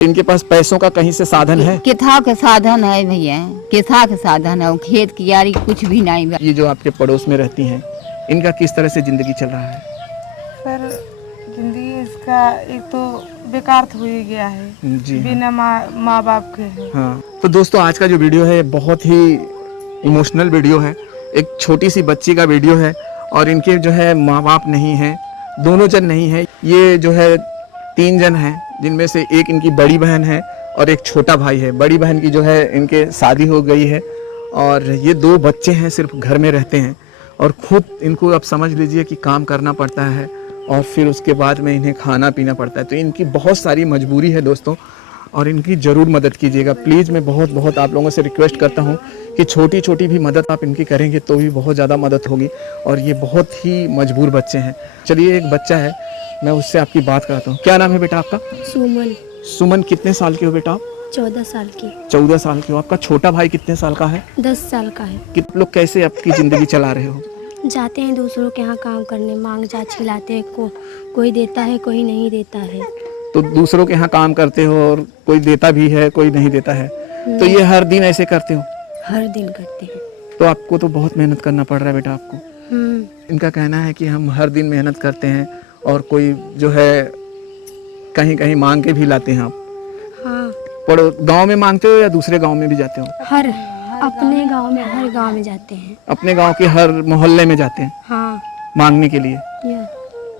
इनके पास पैसों का कहीं से साधन है? किथा के साधन है भैया, किथा के साधन है, खेत की यारी कुछ भी नहीं। ये जो आपके पड़ोस में रहती हैं, इनका किस तरह से जिंदगी चल रहा है? सर जिंदगी इसका एक तो बेकार हो ही गया है जी हाँ। बिना माँ बाप के है। हाँ, तो दोस्तों आज का जो वीडियो है बहुत ही इमोशनल वीडियो है। एक छोटी सी बच्ची का वीडियो है और इनके जो है माँ बाप नहीं हैं, दोनों जन नहीं है। ये जो है 3 जन हैं, जिनमें से एक इनकी बड़ी बहन है और एक छोटा भाई है। बड़ी बहन की जो है इनके शादी हो गई है और ये 2 बच्चे हैं, सिर्फ घर में रहते हैं और खुद इनको अब समझ लीजिए कि काम करना पड़ता है और फिर उसके बाद में इन्हें खाना पीना पड़ता है। तो इनकी बहुत सारी मजबूरी है दोस्तों और इनकी ज़रूर मदद कीजिएगा प्लीज़। मैं बहुत आप लोगों से रिक्वेस्ट करता हूँ कि छोटी छोटी भी मदद आप इनकी करेंगे तो भी बहुत ज़्यादा मदद होगी और ये बहुत ही मजबूर बच्चे हैं। चलिए एक बच्चा है, मैं उससे आपकी बात कराता हूँ। क्या नाम है बेटा आपका? सुमन। सुमन, कितने साल के हो बेटा आप? 14 साल की। 14 साल के हो। आपका छोटा भाई कितने साल का है? 10 साल का है। कितने लोग कैसे आपकी ज़िंदगी चला रहे हो? जाते हैं दूसरों के यहाँ काम करने, मांग जांच खिलाते हैं, कोई देता है कोई नहीं देता है। तो दूसरों के यहाँ काम करते हो और कोई देता भी है कोई नहीं देता है, तो ये हर दिन ऐसे करते हो? हर दिन करते हैं। तो आपको तो बहुत मेहनत करना पड़ रहा है बेटा आपको। इनका कहना है कि हम हर दिन मेहनत करते हैं और कोई जो है कहीं कहीं मांग के भी लाते हैं आप। हाँ। पड़ो गांव में मांगते हो या दूसरे गांव में भी जाते हो? अपने गांव में, हर गांव में जाते हैं। अपने गांव के हर मोहल्ले में जाते हैं? हाँ। मांगने के लिए। या।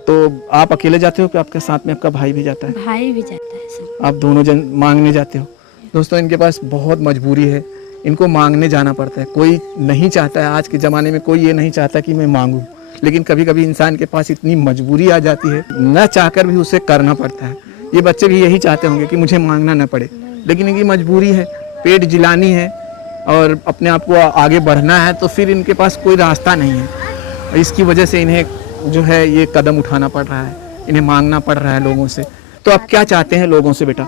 तो आप अकेले जाते हो कि आपके साथ में आपका भाई भी जाता है? भाई भी जाता है सब। आप दोनों जन मांगने जाते हो? दोस्तों इनके पास बहुत मजबूरी है, इनको मांगने जाना पड़ता है। कोई नहीं चाहता है, आज के ज़माने में कोई ये नहीं चाहता कि मैं मांगूं, लेकिन कभी कभी इंसान के पास इतनी मजबूरी आ जाती है, न चाहकर भी उसे करना पड़ता है। ये बच्चे भी यही चाहते होंगे कि मुझे मांगना न पड़े, लेकिन इनकी मजबूरी है, पेट जिलानी है और अपने आप को आगे बढ़ना है, तो फिर इनके पास कोई रास्ता नहीं है। इसकी वजह से इन्हें जो है ये कदम उठाना पड़ रहा है, इन्हें मांगना पड़ रहा है लोगों से। तो आप क्या चाहते हैं लोगों से बेटा?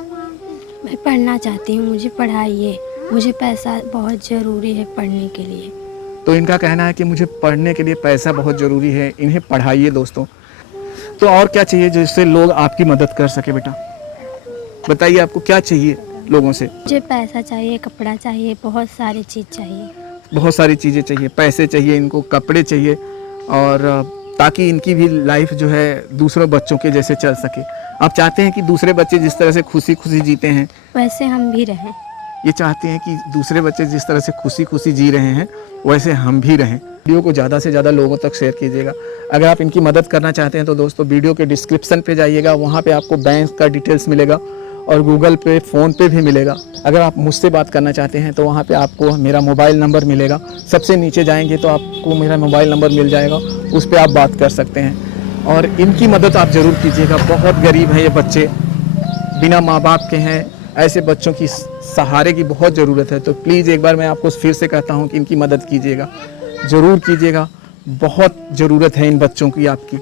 मैं पढ़ना चाहती हूँ, मुझे पढ़ाइए, मुझे पैसा बहुत ज़रूरी है पढ़ने के लिए। तो इनका कहना है कि मुझे पढ़ने के लिए पैसा बहुत ज़रूरी है, इन्हें पढ़ाइए दोस्तों। तो और क्या चाहिए जिससे लोग आपकी मदद कर सके बेटा? बताइए आपको क्या चाहिए लोगों से? मुझे पैसा चाहिए, कपड़ा चाहिए, बहुत सारी चीज़ चाहिए। बहुत सारी चीज़ें चाहिए, पैसे चाहिए, इनको कपड़े चाहिए और ताकि इनकी भी लाइफ जो है दूसरों बच्चों के जैसे चल सके। आप चाहते हैं कि दूसरे बच्चे जिस तरह से खुशी खुशी जीते हैं वैसे हम भी रहें। ये चाहते हैं कि दूसरे बच्चे जिस तरह से खुशी खुशी जी रहे हैं वैसे हम भी रहें। वीडियो को ज़्यादा से ज़्यादा लोगों तक शेयर कीजिएगा। अगर आप इनकी मदद करना चाहते हैं तो दोस्तों वीडियो के डिस्क्रिप्शन पे जाइएगा, वहाँ पे आपको बैंक का डिटेल्स मिलेगा और गूगल पे, फ़ोन पे भी मिलेगा। अगर आप मुझसे बात करना चाहते हैं तो वहाँ पे आपको मेरा मोबाइल नंबर मिलेगा। सबसे नीचे जाएंगे तो आपको मेरा मोबाइल नंबर मिल जाएगा, उस पर आप बात कर सकते हैं और इनकी मदद आप ज़रूर कीजिएगा। बहुत गरीब हैं ये बच्चे, बिना माँ बाप के हैं। ऐसे बच्चों की सहारे की बहुत ज़रूरत है। तो प्लीज़ एक बार मैं आपको फिर से कहता हूँ कि इनकी मदद कीजिएगा, ज़रूर कीजिएगा। बहुत ज़रूरत है इन बच्चों की आपकी।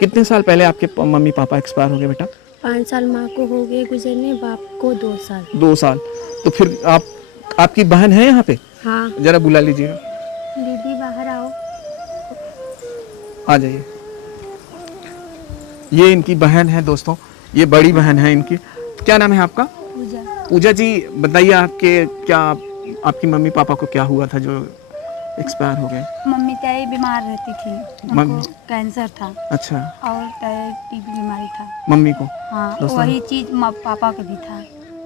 कितने साल पहले आपके मम्मी पापा एक्सपायर हो गए बेटा? 5 साल माँ को हो गए गुजरने, बाप को 2 साल। 2 साल। तो फिर आपकी बहन है यहाँ पे? हाँ। ज़रा बुला लीजिएगा। दीदी बाहर आओ। आ जाइए। ये इनकी बहन है दोस्तों, ये बड़ी बहन है इनकी। क्या नाम है आपका? पूजा। पूजा जी, बताइए आपकी मम्मी पापा को क्या हुआ था जो एक्सपायर हो गए? मम्मी तय बीमार रहती थी, उनको कैंसर था। अच्छा। और तय टीबी बीमारी था मम्मी को? हाँ, वही चीज पापा को भी था,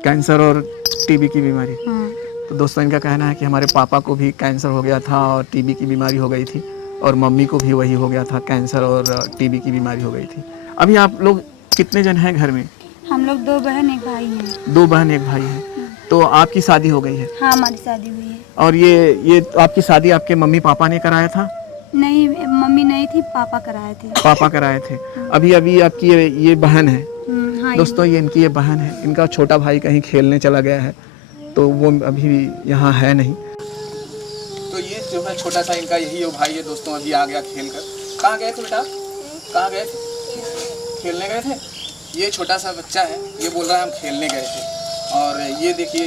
कैंसर और टीबी की बीमारी। हाँ। तो दोस्तों इनका कहना है कि हमारे पापा को भी कैंसर हो गया था और टीबी की बीमारी हो गई थी और मम्मी को भी वही हो गया था, कैंसर और टीबी की बीमारी हो गई थी। अभी आप लोग कितने जन हैं घर में? हम लोग 2 बहन 1 भाई हैं। 2 बहन 1 भाई है। तो आपकी शादी हो गई है? हाँ, हमारी शादी हुई है। और ये आपकी शादी आपके मम्मी पापा ने कराया था? नहीं, मम्मी नहीं थी, पापा कराए थे। पापा कराए थे। अभी आपकी ये बहन है। हाँ, दोस्तों ये इनकी ये बहन है। इनका छोटा भाई कहीं खेलने चला गया है तो वो अभी यहाँ है नहीं। तो ये जो है छोटा सा इनका यही वो भाई है दोस्तों, अभी आ गया खेल कर। कहाँ गए थे बेटा? कहाँ गए थे? खेलने गए थे। ये छोटा सा बच्चा है, ये बोल रहा है हम खेलने गए थे। और ये देखिए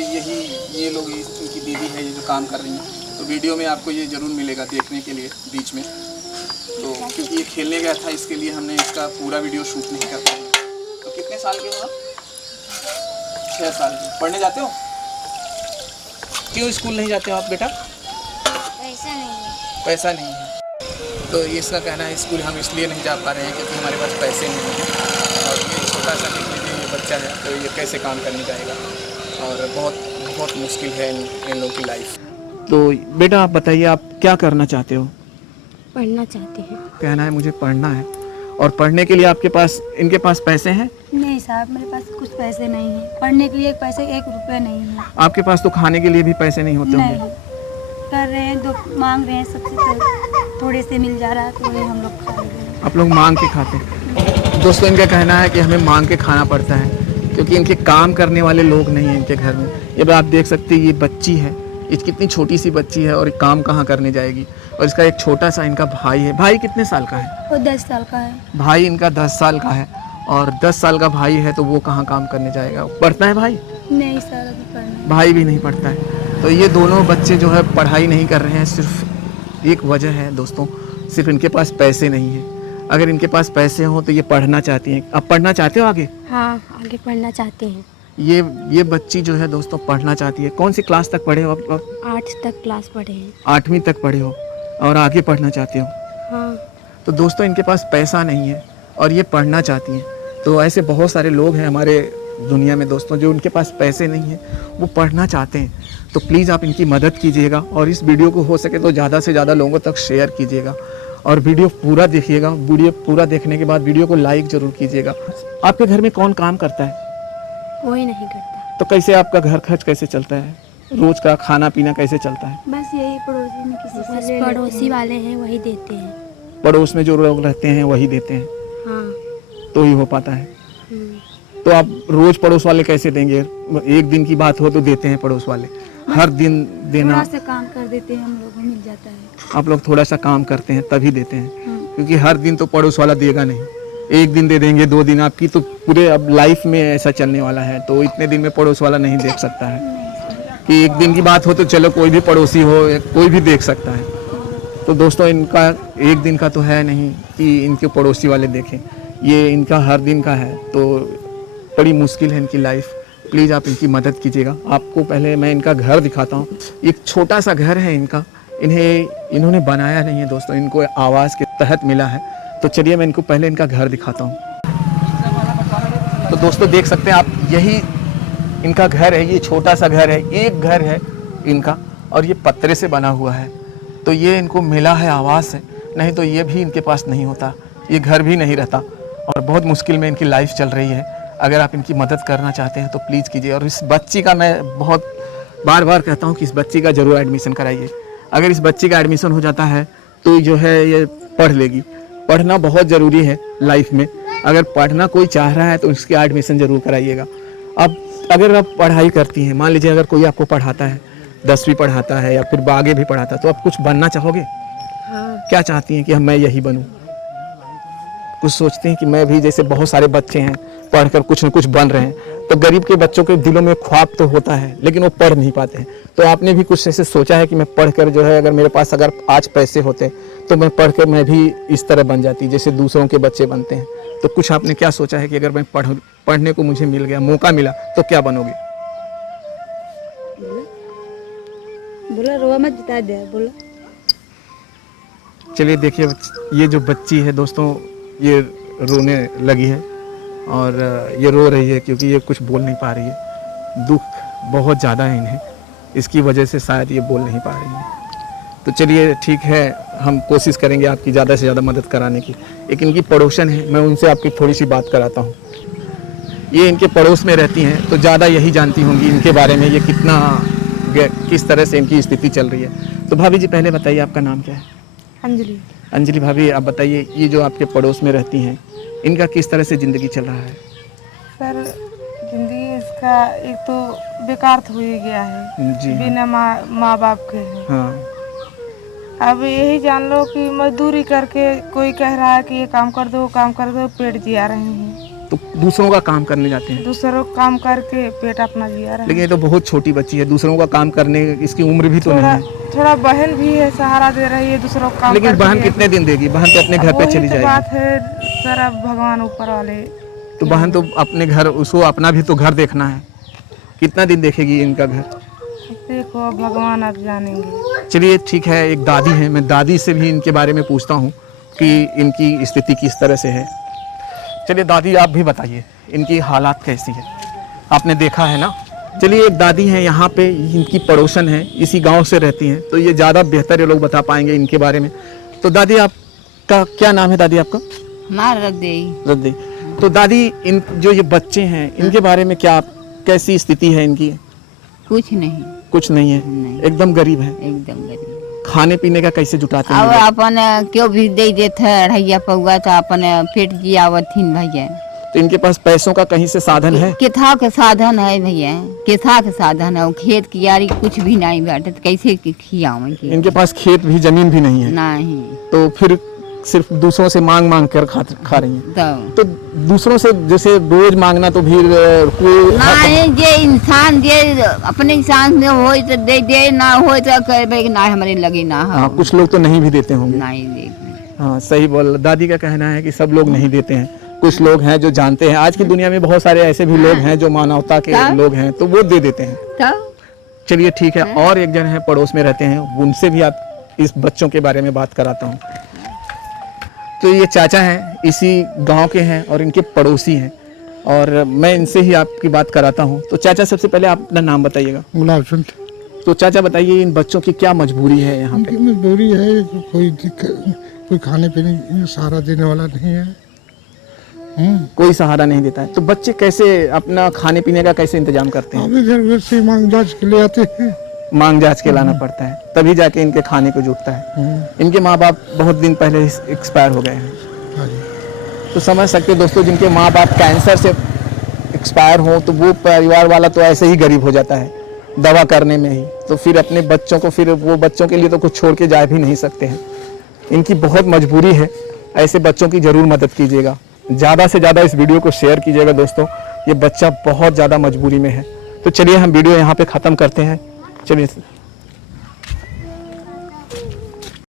ये लोग इनकी दीदी है, ये जो काम कर रही हैं। तो वीडियो में आपको ये ज़रूर मिलेगा देखने के लिए बीच में। तो क्योंकि ये खेलने गया था इसके लिए हमने इसका पूरा वीडियो शूट नहीं कर पाए। तो कितने साल के हो आप? 6 साल की। पढ़ने जाते हो? क्यों स्कूल नहीं जाते हो आप बेटा? पैसा नहीं है। पैसा नहीं है। तो इसका कहना है स्कूल हम इसलिए नहीं जा पा रहे हैं क्योंकि हमारे पास पैसे नहीं हैं। और ये छोटा सा ये बच्चा है तो ये कैसे काम करने जाएगा, और बहुत मुश्किल है इन लोगों की लाइफ। तो बेटा आप बताइए, आप क्या करना चाहते हो? पढ़ना चाहते हैं। कहना है मुझे पढ़ना है। और पढ़ने के लिए आपके पास, इनके पास पैसे हैं? नहीं साहब, मेरे पास कुछ पैसे नहीं है। पढ़ने के लिए एक रुपये नहीं है। आपके पास तो खाने के लिए भी पैसे नहीं होते नहीं, होंगे? कर रहे हैं, दो मांग रहे हैं सबसे, तो थोड़े से मिल जा रहा है तो वही हम लोग खा रहे हैं। आप लोग मांग के खाते हैं? दोस्तों इनका कहना है कि हमें मांग के खाना पड़ता है क्योंकि इनके काम करने वाले लोग नहीं हैं इनके घर में। ये आप देख सकते हैं, ये बच्ची है, ये कितनी छोटी सी बच्ची है और ये काम कहाँ करने जाएगी। और इसका एक छोटा सा इनका भाई है। भाई कितने साल का है? वो 10 साल का है। भाई इनका 10 साल का है, और 10 साल का भाई है तो वो कहाँ काम करने जाएगा? पढ़ता है भाई? नहीं सर, अभी पढ़ना। भाई भी नहीं पढ़ता है। तो ये दोनों बच्चे जो है पढ़ाई नहीं कर रहे हैं। सिर्फ एक वजह है दोस्तों, सिर्फ इनके पास पैसे नहीं है। अगर इनके पास पैसे हों तो ये पढ़ना चाहती हैं। आप पढ़ना चाहते हो आगे? हाँ, आगे पढ़ना चाहते हैं। ये बच्ची जो है दोस्तों पढ़ना चाहती है। कौन सी क्लास तक पढ़े हो आप? 8 तक क्लास पढ़े हैं। 8वीं तक पढ़े हो और आगे पढ़ना चाहते हो। हाँ। तो दोस्तों इनके पास पैसा नहीं है और ये पढ़ना चाहती हैं। तो ऐसे बहुत सारे लोग हैं हमारे दुनिया में दोस्तों, जो उनके पास पैसे नहीं हैं, वो पढ़ना चाहते हैं। तो प्लीज़ आप इनकी मदद कीजिएगा और इस वीडियो को हो सके तो ज़्यादा से ज़्यादा लोगों तक शेयर कीजिएगा और वीडियो पूरा देखिएगा। वीडियो पूरा देखने के बाद वीडियो को लाइक ज़रूर कीजिएगा। आपके घर में कौन काम करता है? कोई नहीं करता। तो कैसे आपका घर खर्च कैसे चलता है? रोज का खाना पीना कैसे चलता है? बस यही पड़ोसी में किसी से बस ले लेते पड़ोसी हैं। वाले हैं वही देते हैं। पड़ोस में जो लोग रहते हैं वही देते हैं, हाँ। तो ही हो पाता है। हम्म। तो आप रोज पड़ोस वाले कैसे देंगे? एक दिन की बात हो तो देते हैं पड़ोस वाले, हर दिन देना? थोड़ा सा काम कर देते हैं हम लोग, मिल जाता है। आप लोग थोड़ा सा काम करते हैं तभी देते हैं, हाँ। क्योंकि हर दिन तो पड़ोस वाला देगा नहीं। एक दिन दे देंगे, 2 दिन, आपकी तो पूरे अब लाइफ में ऐसा चलने वाला है। तो इतने दिन में पड़ोस वाला नहीं देख सकता है कि एक दिन की बात हो तो चलो कोई भी पड़ोसी हो, कोई भी देख सकता है। तो दोस्तों इनका एक दिन का तो है नहीं कि इनके पड़ोसी वाले देखें, ये इनका हर दिन का है। तो बड़ी मुश्किल है इनकी लाइफ। प्लीज़ आप इनकी मदद कीजिएगा। आपको पहले मैं इनका घर दिखाता हूँ। एक छोटा सा घर है इनका, इन्होंने बनाया नहीं है दोस्तों, इनको आवाज़ के तहत मिला है। तो चलिए मैं इनको पहले इनका घर दिखाता हूँ। तो दोस्तों देख सकते हैं आप, यही इनका घर है। ये छोटा सा घर है, एक घर है इनका, और ये पत्रे से बना हुआ है। तो ये इनको मिला है आवाज़ से, नहीं तो ये भी इनके पास नहीं होता, ये घर भी नहीं रहता। और बहुत मुश्किल में इनकी लाइफ चल रही है। अगर आप इनकी मदद करना चाहते हैं तो प्लीज़ कीजिए। और इस बच्ची का मैं बहुत बार बार कहता हूँ कि इस बच्ची का ज़रूर एडमिशन कराइए। अगर इस बच्ची का एडमिशन हो जाता है तो जो है ये पढ़ लेगी। पढ़ना बहुत ज़रूरी है लाइफ में। अगर पढ़ना कोई चाह रहा है तो इसकी एडमिशन ज़रूर कराइएगा। अब अगर आप पढ़ाई करती हैं, मान लीजिए अगर कोई आपको पढ़ाता है, 10वीं पढ़ाता है या फिर आगे भी पढ़ाता है, तो आप कुछ बनना चाहोगे? हाँ। क्या चाहती हैं कि मैं यही बनूं? कुछ सोचते हैं कि मैं भी, जैसे बहुत सारे बच्चे हैं पढ़कर कुछ न कुछ बन रहे हैं। तो गरीब के बच्चों के दिलों में ख्वाब तो होता है लेकिन वो पढ़ नहीं पाते हैं। तो आपने भी कुछ ऐसे सोचा है कि मैं पढ़कर जो है, अगर मेरे पास अगर आज पैसे होते तो मैं पढ़कर मैं भी इस तरह बन जाती जैसे दूसरों के बच्चे बनते हैं? तो कुछ आपने क्या सोचा है कि अगर मैं पढ़ने को मुझे मिल गया, मौका मिला, तो क्या बनोगे? बोला रोआ मत, बता दे, बोला। चलिए देखिए, ये जो बच्ची है दोस्तों, ये रोने लगी है और ये रो रही है क्योंकि ये कुछ बोल नहीं पा रही है। दुख बहुत ज़्यादा है इन्हें, इसकी वजह से शायद ये बोल नहीं पा रही है। तो चलिए ठीक है, हम कोशिश करेंगे आपकी ज़्यादा से ज़्यादा मदद कराने की। एक इनकी पड़ोसन है, मैं उनसे आपकी थोड़ी सी बात कराता हूँ। ये इनके पड़ोस में रहती हैं तो ज़्यादा यही जानती होंगी इनके बारे में, ये किस तरह से इनकी स्थिति चल रही है। तो भाभी जी पहले बताइए, आपका नाम क्या है? अंजलि। अंजलि भाभी, आप बताइए, ये जो आपके पड़ोस में रहती हैं, इनका किस तरह से ज़िंदगी चल रहा है? सर जिंदगी इसका एक तो बेकार तो हो ही गया है जी बिना माँ बाप के है। हाँ। अब यही जान लो कि मजदूरी करके कोई कह रहा है कि ये काम कर दो, काम कर दो, पेट जिया रहे हैं। तो दूसरों का काम करने जाते हैं? दूसरों का काम करके पेट अपना जिया रहे हैं। लेकिन ये तो बहुत छोटी बच्ची है, दूसरों का काम करने इसकी उम्र भी तो नहीं है। थोड़ा बहन भी है, सहारा दे रही है दूसरों को काम। लेकिन बहन कितने दिन देगी? बहन तो अपने घर पे चली जाएगी। बात है सर, अब भगवान ऊपर वाले। तो बहन तो अपने घर, उसको अपना भी तो घर देखना है। कितना दिन देखेगी इनका घर? देखो अब भगवान आप जानेंगे। चलिए ठीक है, एक दादी है, मैं दादी से भी इनके बारे में पूछता हूँ कि इनकी स्थिति किस तरह से है। चलिए दादी आप भी बताइए इनकी हालात कैसी है, आपने देखा है ना। चलिए एक दादी हैं यहाँ पे, इनकी पड़ोसन है, इसी गांव से रहती हैं, तो ये ज़्यादा बेहतर ये लोग बता पाएंगे इनके बारे में। तो दादी आपका क्या नाम है दादी आपका? मार रख दे। रद्दी। तो दादी इन जो ये बच्चे हैं इनके बारे में क्या कैसी स्थिति है इनकी? कुछ नहीं, कुछ नहीं है, नहीं। एकदम गरीब है। एकदम गरीब। खाने पीने का कैसे जुटाते हैं अब ये लोग? अपन क्यों भी दे देते है अढ़ैया पौआ तो अपन पेट जियावथिन भैया। तो इनके पास पैसों का कहीं से साधन है? केथा के साधन है भैया, केथा के साधन है, खेत कियारी कुछ भी नहीं बाटे तो कैसे खियावेंगे? इनके पास खेत भी जमीन भी नहीं है, नहीं तो फिर सिर्फ दूसरों से मांग मांग कर खा रही हैं। तो दूसरों से जैसे रोज मांगना तो फिर कोई नहीं, जे इंसान जे अपने इंसान में हो तो दे दे, ना हो तो कहबे कि ना हमारे लगे ना हो। हाँ, कुछ लोग तो नहीं भी देते होंगे। नहीं देते। हाँ सही बोल, दादी का कहना है कि सब लोग नहीं देते हैं, कुछ लोग हैं जो जानते हैं। आज की दुनिया में बहुत सारे ऐसे भी लोग हैं जो मानवता के लोग हैं, तो वो दे देते हैं। तो चलिए ठीक है, और एक जन है पड़ोस में रहते हैं, उनसे भी आप इस बच्चों के बारे में बात कराता हूँ। तो ये चाचा हैं, इसी गांव के हैं और इनके पड़ोसी हैं, और मैं इनसे ही आपकी बात कराता हूँ। तो चाचा सबसे पहले आप अपना नाम बताइएगा। गुलाब चंद। तो चाचा बताइए इन बच्चों की क्या मजबूरी है यहाँ पे? उनकी मजबूरी है, कोई दिक्कत, कोई खाने पीने की सहारा देने वाला नहीं है। कोई सहारा नहीं देता है, तो बच्चे कैसे अपना खाने पीने का कैसे इंतजाम करते हैं? अब इधर उधर से मांग जांच के ले आते हैं। मांग जांच के लाना पड़ता है, तभी जाके इनके खाने को जुटता है। इनके माँ बाप बहुत दिन पहले एक्सपायर हो गए हैं। हाँ जी। तो समझ सकते हो दोस्तों, जिनके माँ बाप कैंसर से एक्सपायर हो तो वो परिवार वाला तो ऐसे ही गरीब हो जाता है दवा करने में ही, तो फिर अपने बच्चों को, फिर वो बच्चों के लिए तो कुछ छोड़ के जा भी नहीं सकते हैं। इनकी बहुत मजबूरी है, ऐसे बच्चों की ज़रूर मदद कीजिएगा, ज़्यादा से ज़्यादा इस वीडियो को शेयर कीजिएगा दोस्तों, ये बच्चा बहुत ज़्यादा मजबूरी में है। तो चलिए हम वीडियो यहाँ पे ख़त्म करते हैं। चलिए।